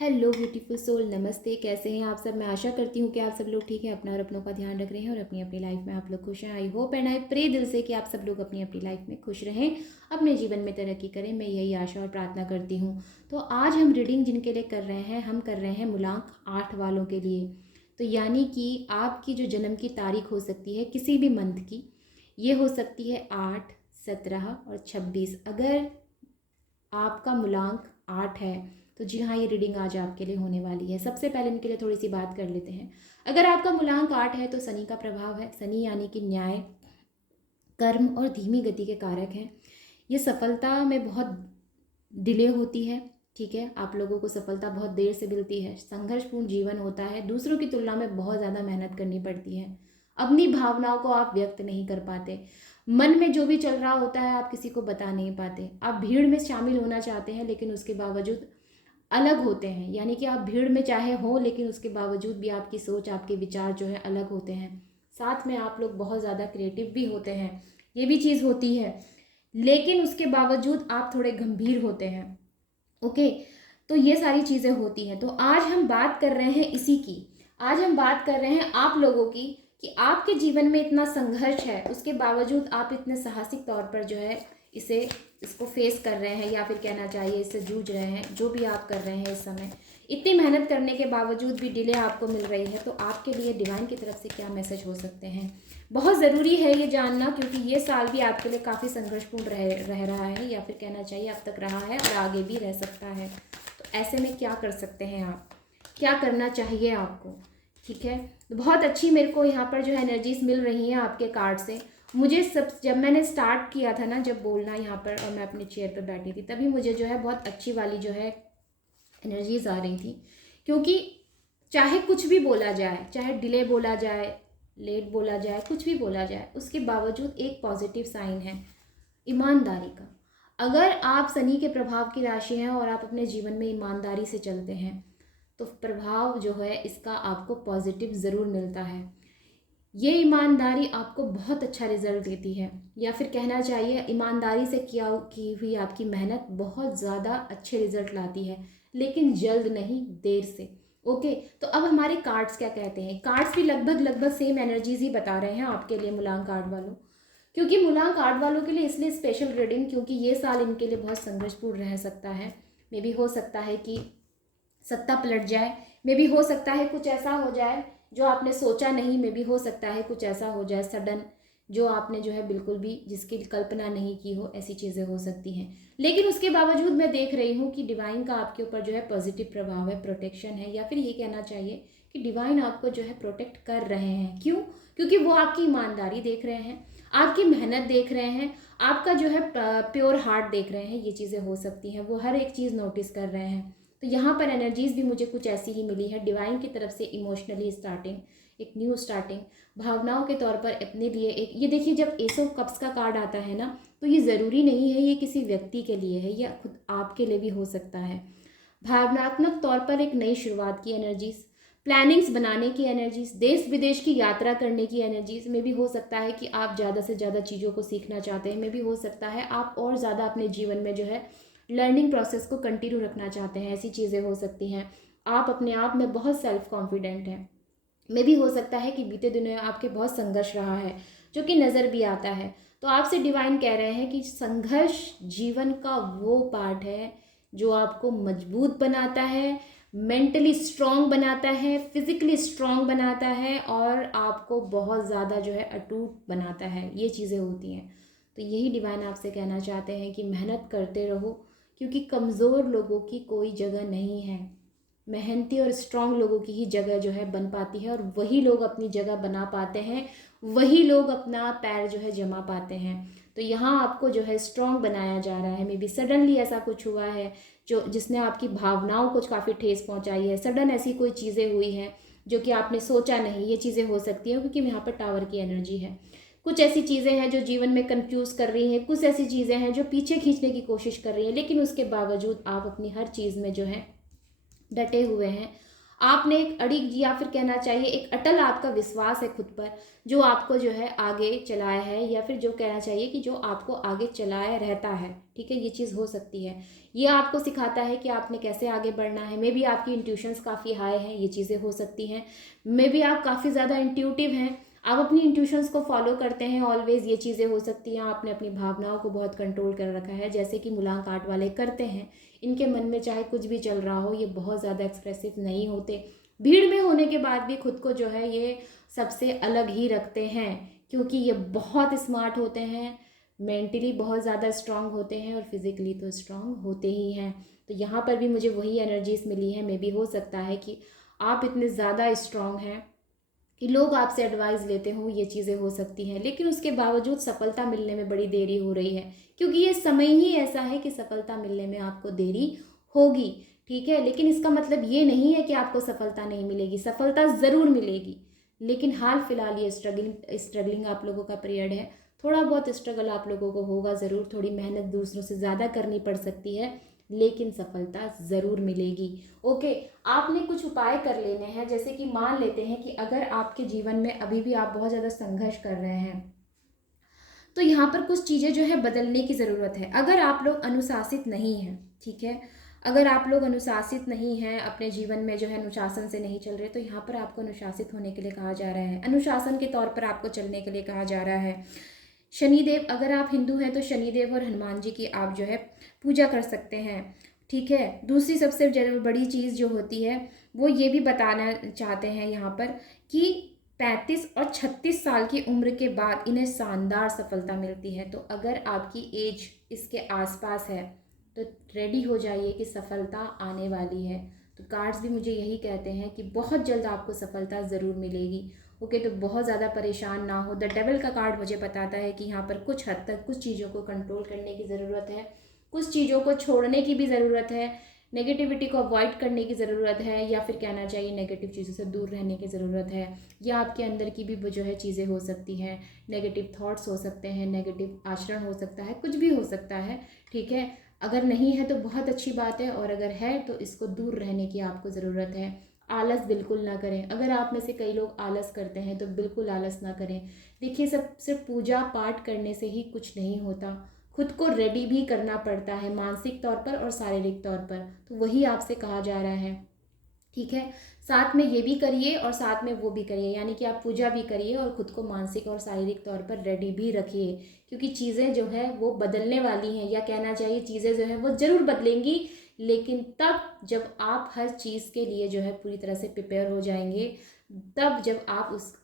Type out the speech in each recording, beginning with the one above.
Hello beautiful soul, नमस्ते। कैसे हैं आप सब? मैं आशा करती हूँ कि आप सब लोग ठीक हैं, अपना और अपनों का ध्यान रख रहे हैं और अपनी अपनी लाइफ में आप लोग खुश हैं। I hope and I pray दिल से कि आप सब लोग अपनी अपनी लाइफ में खुश रहें, अपने जीवन में तरक्की करें। मैं यही आशा और प्रार्थना करती हूँ। तो आज हम रीडिंग जिनके लिए कर रहे हैं, हम कर रहे हैं मूलांक 8 वालों के लिए। तो यानी कि आपकी जो जन्म की तारीख हो सकती है किसी भी मंथ की, ये हो सकती है 8, 17 और 26। अगर आपका मूलांक 8 है तो जी हाँ, ये रीडिंग आज आपके लिए होने वाली है। सबसे पहले इनके लिए थोड़ी सी बात कर लेते हैं। अगर आपका मूलांक 8 है तो शनि का प्रभाव है। शनि यानी कि न्याय, कर्म और धीमी गति के कारक हैं। ये सफलता में बहुत डिले होती है। ठीक है, आप लोगों को सफलता बहुत देर से मिलती है। संघर्षपूर्ण जीवन होता है, दूसरों की तुलना में बहुत ज़्यादा मेहनत करनी पड़ती है। अपनी भावनाओं को आप व्यक्त नहीं कर पाते। मन में जो भी चल रहा होता है आप किसी को बता नहीं पाते। आप भीड़ में शामिल होना चाहते हैं लेकिन उसके बावजूद अलग होते हैं। यानी कि आप भीड़ में चाहे हो लेकिन उसके बावजूद भी आपकी सोच, आपके विचार जो है अलग होते हैं। साथ में आप लोग बहुत ज़्यादा क्रिएटिव भी होते हैं, ये भी चीज़ होती है, लेकिन उसके बावजूद आप थोड़े गंभीर होते हैं। ओके, तो ये सारी चीज़ें होती हैं। तो आज हम बात कर रहे हैं इसी की। आज हम बात कर रहे हैं आप लोगों की कि आपके जीवन में इतना संघर्ष है, उसके बावजूद आप इतने साहसिक तौर पर जो है इसको फेस कर रहे हैं, या फिर कहना चाहिए इससे जूझ रहे हैं। जो भी आप कर रहे हैं इस समय, इतनी मेहनत करने के बावजूद भी डिले आपको मिल रही है, तो आपके लिए डिवाइन की तरफ से क्या मैसेज हो सकते हैं, बहुत ज़रूरी है ये जानना, क्योंकि ये साल भी आपके लिए काफ़ी संघर्षपूर्ण रह रहा है, या फिर कहना चाहिए अब तक रहा है और आगे भी रह सकता है। तो ऐसे में क्या कर सकते हैं आप, क्या करना चाहिए आपको? ठीक है, तो बहुत अच्छी मेरे को यहाँ पर जो है एनर्जीज मिल रही हैं आपके कार्ड से। मुझे सब जब मैंने स्टार्ट किया था ना, जब बोलना यहाँ पर, और मैं अपनी चेयर पर बैठी थी, तभी मुझे जो है बहुत अच्छी वाली जो है एनर्जीज आ रही थी। क्योंकि चाहे कुछ भी बोला जाए, चाहे डिले बोला जाए, लेट बोला जाए, कुछ भी बोला जाए, उसके बावजूद एक पॉजिटिव साइन है ईमानदारी का। अगर आप शनि के प्रभाव की राशि हैं और आप अपने जीवन में ईमानदारी से चलते हैं तो प्रभाव जो है इसका आपको पॉजिटिव ज़रूर मिलता है। ये ईमानदारी आपको बहुत अच्छा रिजल्ट देती है, या फिर कहना चाहिए ईमानदारी से की हुई आपकी मेहनत बहुत ज़्यादा अच्छे रिजल्ट लाती है, लेकिन जल्द नहीं, देर से। ओके, तो अब हमारे कार्ड्स क्या कहते हैं? कार्ड्स भी लगभग लगभग सेम एनर्जीज ही बता रहे हैं आपके लिए, मूलांक कार्ड वालों। क्योंकि मूलांक कार्ड वालों के लिए इसलिए स्पेशल रीडिंग, क्योंकि ये साल इनके लिए बहुत संघर्षपूर्ण रह सकता है। मे भी हो सकता है कि सत्ता पलट जाए, मे भी हो सकता है कुछ ऐसा हो जाए जो आपने सोचा नहीं, मे भी हो सकता है कुछ ऐसा हो जाए सडन, जो आपने जो है बिल्कुल भी जिसकी कल्पना नहीं की हो, ऐसी चीज़ें हो सकती हैं। लेकिन उसके बावजूद मैं देख रही हूँ कि डिवाइन का आपके ऊपर जो है पॉजिटिव प्रभाव है, प्रोटेक्शन है, या फिर ये कहना चाहिए कि डिवाइन आपको जो है प्रोटेक्ट कर रहे हैं। क्यों? क्योंकि वो आपकी ईमानदारी देख रहे हैं, आपकी मेहनत देख रहे हैं, आपका जो है प्योर हार्ट देख रहे हैं। ये चीज़ें हो सकती हैं, वो हर एक चीज़ नोटिस कर रहे हैं। तो यहाँ पर एनर्जीज भी मुझे कुछ ऐसी ही मिली है डिवाइन की तरफ से। इमोशनली स्टार्टिंग, एक न्यू स्टार्टिंग, भावनाओं के तौर पर अपने लिए एक, ये देखिए जब एस ऑफ कप्स का कार्ड आता है ना, तो ये ज़रूरी नहीं है ये किसी व्यक्ति के लिए है, या खुद आपके लिए भी हो सकता है। भावनात्मक तौर पर एक नई शुरुआत की एनर्जीज, प्लानिंग्स बनाने की एनर्जीज, देश विदेश की यात्रा करने की एनर्जीज में भी हो सकता है कि आप ज़्यादा से ज़्यादा चीज़ों को सीखना चाहते हैं। में भी हो सकता है आप और ज़्यादा अपने जीवन में जो है लर्निंग प्रोसेस को कंटिन्यू रखना चाहते हैं। ऐसी चीज़ें हो सकती हैं। आप अपने आप में बहुत सेल्फ कॉन्फिडेंट हैं। में भी हो सकता है कि बीते दिनों में आपके बहुत संघर्ष रहा है, जो कि नज़र भी आता है। तो आपसे डिवाइन कह रहे हैं कि संघर्ष जीवन का वो पार्ट है जो आपको मजबूत बनाता है, मेंटली स्ट्रांग बनाता है, फिजिकली स्ट्रांग बनाता है, और आपको बहुत ज़्यादा जो है अटूट बनाता है। ये चीज़ें होती हैं। तो यही डिवाइन आपसे कहना चाहते हैं कि मेहनत करते रहो, क्योंकि कमज़ोर लोगों की कोई जगह नहीं है। मेहनती और स्ट्रांग लोगों की ही जगह जो है बन पाती है, और वही लोग अपनी जगह बना पाते हैं, वही लोग अपना पैर जो है जमा पाते हैं। तो यहाँ आपको जो है स्ट्रांग बनाया जा रहा है। मे बी सडनली ऐसा कुछ हुआ है जो जिसने आपकी भावनाओं को काफ़ी ठेस पहुँचाई है। सडन ऐसी कोई चीज़ें हुई हैं जो कि आपने सोचा नहीं, ये चीज़ें हो सकती हैं, क्योंकि यहाँ पर टावर की एनर्जी है। कुछ ऐसी चीज़ें हैं जो जीवन में कंफ्यूज कर रही हैं, कुछ ऐसी चीज़ें हैं जो पीछे खींचने की कोशिश कर रही हैं, लेकिन उसके बावजूद आप अपनी हर चीज़ में जो है डटे हुए हैं। आपने एक अड़िग या फिर कहना चाहिए एक अटल आपका विश्वास है खुद पर, जो आपको जो है आगे चलाया है, या फिर जो कहना चाहिए कि जो आपको आगे चलाया रहता है, ठीक है, ये चीज़ हो सकती है। ये आपको सिखाता है कि आपने कैसे आगे बढ़ना है। मे बी आपकी इंट्यूशंस काफ़ी हाई हैं, ये चीज़ें हो सकती हैं। मे बी आप काफ़ी ज़्यादा इंट्यूटिव हैं, आप अपनी इंट्यूशंस को फॉलो करते हैं ऑलवेज, ये चीज़ें हो सकती हैं। आपने अपनी भावनाओं को बहुत कंट्रोल कर रखा है, जैसे कि मुलांक आर्ट वाले करते हैं। इनके मन में चाहे कुछ भी चल रहा हो, ये बहुत ज़्यादा एक्सप्रेसिव नहीं होते। भीड़ में होने के बाद भी खुद को जो है ये सबसे अलग ही रखते हैं, क्योंकि ये बहुत स्मार्ट होते हैं, मेंटली बहुत ज़्यादा स्ट्रांग होते हैं और फिज़िकली तो स्ट्रांग होते ही हैं। तो यहाँ पर भी मुझे वही एनर्जीज मिली है। मे बी हो सकता है कि आप इतने ज़्यादा स्ट्रांग हैं कि लोग आपसे एडवाइस लेते हों, ये चीज़ें हो सकती हैं, लेकिन उसके बावजूद सफलता मिलने में बड़ी देरी हो रही है, क्योंकि ये समय ही ऐसा है कि सफलता मिलने में आपको देरी होगी, ठीक है। लेकिन इसका मतलब ये नहीं है कि आपको सफलता नहीं मिलेगी, सफलता ज़रूर मिलेगी। लेकिन हाल फिलहाल ये स्ट्रगलिंग आप लोगों का पीरियड है, थोड़ा बहुत स्ट्रगल आप लोगों को होगा ज़रूर, थोड़ी मेहनत दूसरों से ज़्यादा करनी पड़ सकती है, लेकिन सफलता ज़रूर मिलेगी। ओके, आपने कुछ उपाय कर लेने हैं। जैसे कि मान लेते हैं कि अगर आपके जीवन में अभी भी आप बहुत ज़्यादा संघर्ष कर रहे हैं, तो यहाँ पर कुछ चीज़ें जो है बदलने की ज़रूरत है। अगर आप लोग अनुशासित नहीं हैं, ठीक है, अगर आप लोग अनुशासित नहीं हैं, अपने जीवन में जो है अनुशासन से नहीं चल रहे, तो यहाँ पर आपको अनुशासित होने के लिए कहा जा रहा है, अनुशासन के तौर पर आपको चलने के लिए कहा जा रहा है। शनिदेव, अगर आप हिंदू हैं तो शनिदेव और हनुमान जी की आप जो है पूजा कर सकते हैं, ठीक है। दूसरी सबसे बड़ी चीज़ जो होती है, वो ये भी बताना चाहते हैं यहाँ पर कि 35 और 36 साल की उम्र के बाद इन्हें शानदार सफलता मिलती है। तो अगर आपकी एज इसके आसपास है तो रेडी हो जाइए कि सफलता आने वाली है। तो कार्ड्स भी मुझे यही कहते हैं कि बहुत जल्द आपको सफलता ज़रूर मिलेगी। ओके, तो बहुत ज़्यादा परेशान ना हो। द डेविल का कार्ड मुझे बताता है कि यहाँ पर कुछ हद तक कुछ चीज़ों को कंट्रोल करने की ज़रूरत है, कुछ चीज़ों को छोड़ने की भी ज़रूरत है, नेगेटिविटी को अवॉइड करने की ज़रूरत है, या फिर कहना चाहिए नेगेटिव चीज़ों से दूर रहने की ज़रूरत है। या आपके अंदर की भी जो है चीज़ें हो सकती हैं, नेगेटिव थॉट्स हो सकते हैं, नेगेटिव आचरण हो सकता है, कुछ भी हो सकता है, ठीक है। अगर नहीं है तो बहुत अच्छी बात है, और अगर है तो इसको दूर रहने की आपको ज़रूरत है। आलस बिल्कुल ना करें। अगर आप में से कई लोग आलस करते हैं तो बिल्कुल आलस ना करें। देखिए, सब सिर्फ पूजा पाठ करने से ही कुछ नहीं होता, खुद को रेडी भी करना पड़ता है, मानसिक तौर पर और शारीरिक तौर पर। तो वही आपसे कहा जा रहा है, ठीक है। साथ में ये भी करिए और साथ में वो भी करिए, यानी कि आप पूजा भी करिए और खुद को मानसिक और शारीरिक तौर पर रेडी भी रखिए, क्योंकि चीज़ें जो है वो बदलने वाली हैं, या कहना चाहिए चीज़ें जो है वो ज़रूर बदलेंगी, लेकिन तब जब आप हर चीज़ के लिए जो है पूरी तरह से प्रिपेयर हो जाएंगे, तब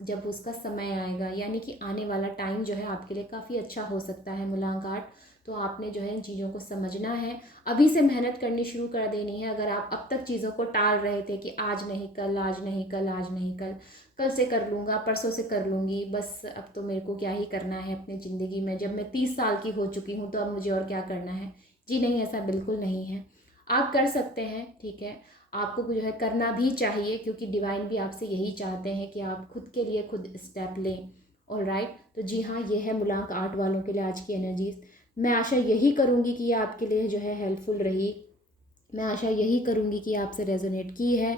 जब उसका समय आएगा, यानी कि आने वाला टाइम जो है आपके लिए काफ़ी अच्छा हो सकता है मुलाकात। तो आपने जो है इन चीज़ों को समझना है, अभी से मेहनत करनी शुरू कर देनी है। अगर आप अब तक चीज़ों को टाल रहे थे कि आज नहीं कल, आज नहीं कल, आज नहीं कल, कल से कर लूँगा, परसों से कर लूँगी, बस अब तो मेरे को क्या ही करना है अपनी ज़िंदगी में, जब मैं 30 साल की हो चुकी हूँ तो अब मुझे और क्या करना है। जी नहीं, ऐसा बिल्कुल नहीं है। आप कर सकते हैं, ठीक है, आपको जो है करना भी चाहिए, क्योंकि डिवाइन भी आपसे यही चाहते हैं कि आप खुद के लिए खुद स्टेप लें। ऑल राइट, तो जी हाँ, ये है मुलांक आर्ट वालों के लिए आज की एनर्जीज। मैं आशा यही करूँगी कि ये आपके लिए जो है हेल्पफुल रही, मैं आशा यही करूँगी कि आपसे रेजोनेट की है।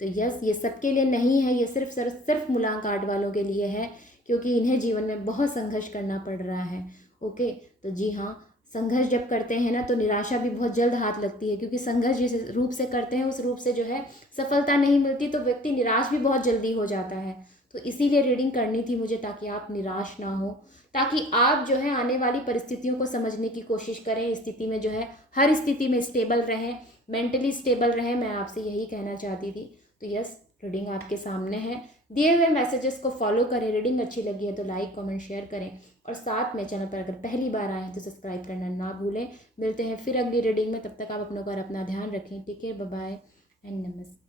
तो यस, ये सबके लिए नहीं है, ये सिर्फ मुलांक आर्ट वालों के लिए है, क्योंकि इन्हें जीवन में बहुत संघर्ष करना पड़ रहा है। ओके, तो जी हाँ, संघर्ष जब करते हैं ना तो निराशा भी बहुत जल्द हाथ लगती है, क्योंकि संघर्ष जिस रूप से करते हैं उस रूप से जो है सफलता नहीं मिलती, तो व्यक्ति निराश भी बहुत जल्दी हो जाता है। तो इसीलिए रीडिंग करनी थी मुझे, ताकि आप निराश ना हो, ताकि आप जो है आने वाली परिस्थितियों को समझने की कोशिश करें, स्थिति में जो है हर स्थिति में स्टेबल रहें, मेंटली स्टेबल रहें। मैं आपसे यही कहना चाहती थी। तो यस, रीडिंग आपके सामने है, दिए हुए मैसेजेस को फॉलो करें। रीडिंग अच्छी लगी है तो लाइक कमेंट शेयर करें, और साथ में चैनल पर अगर पहली बार आए हैं तो सब्सक्राइब करना ना भूलें। मिलते हैं फिर अगली रीडिंग में, तब तक आप अपनों का और अपना ध्यान रखें। Take care, bye bye and नमस्ते।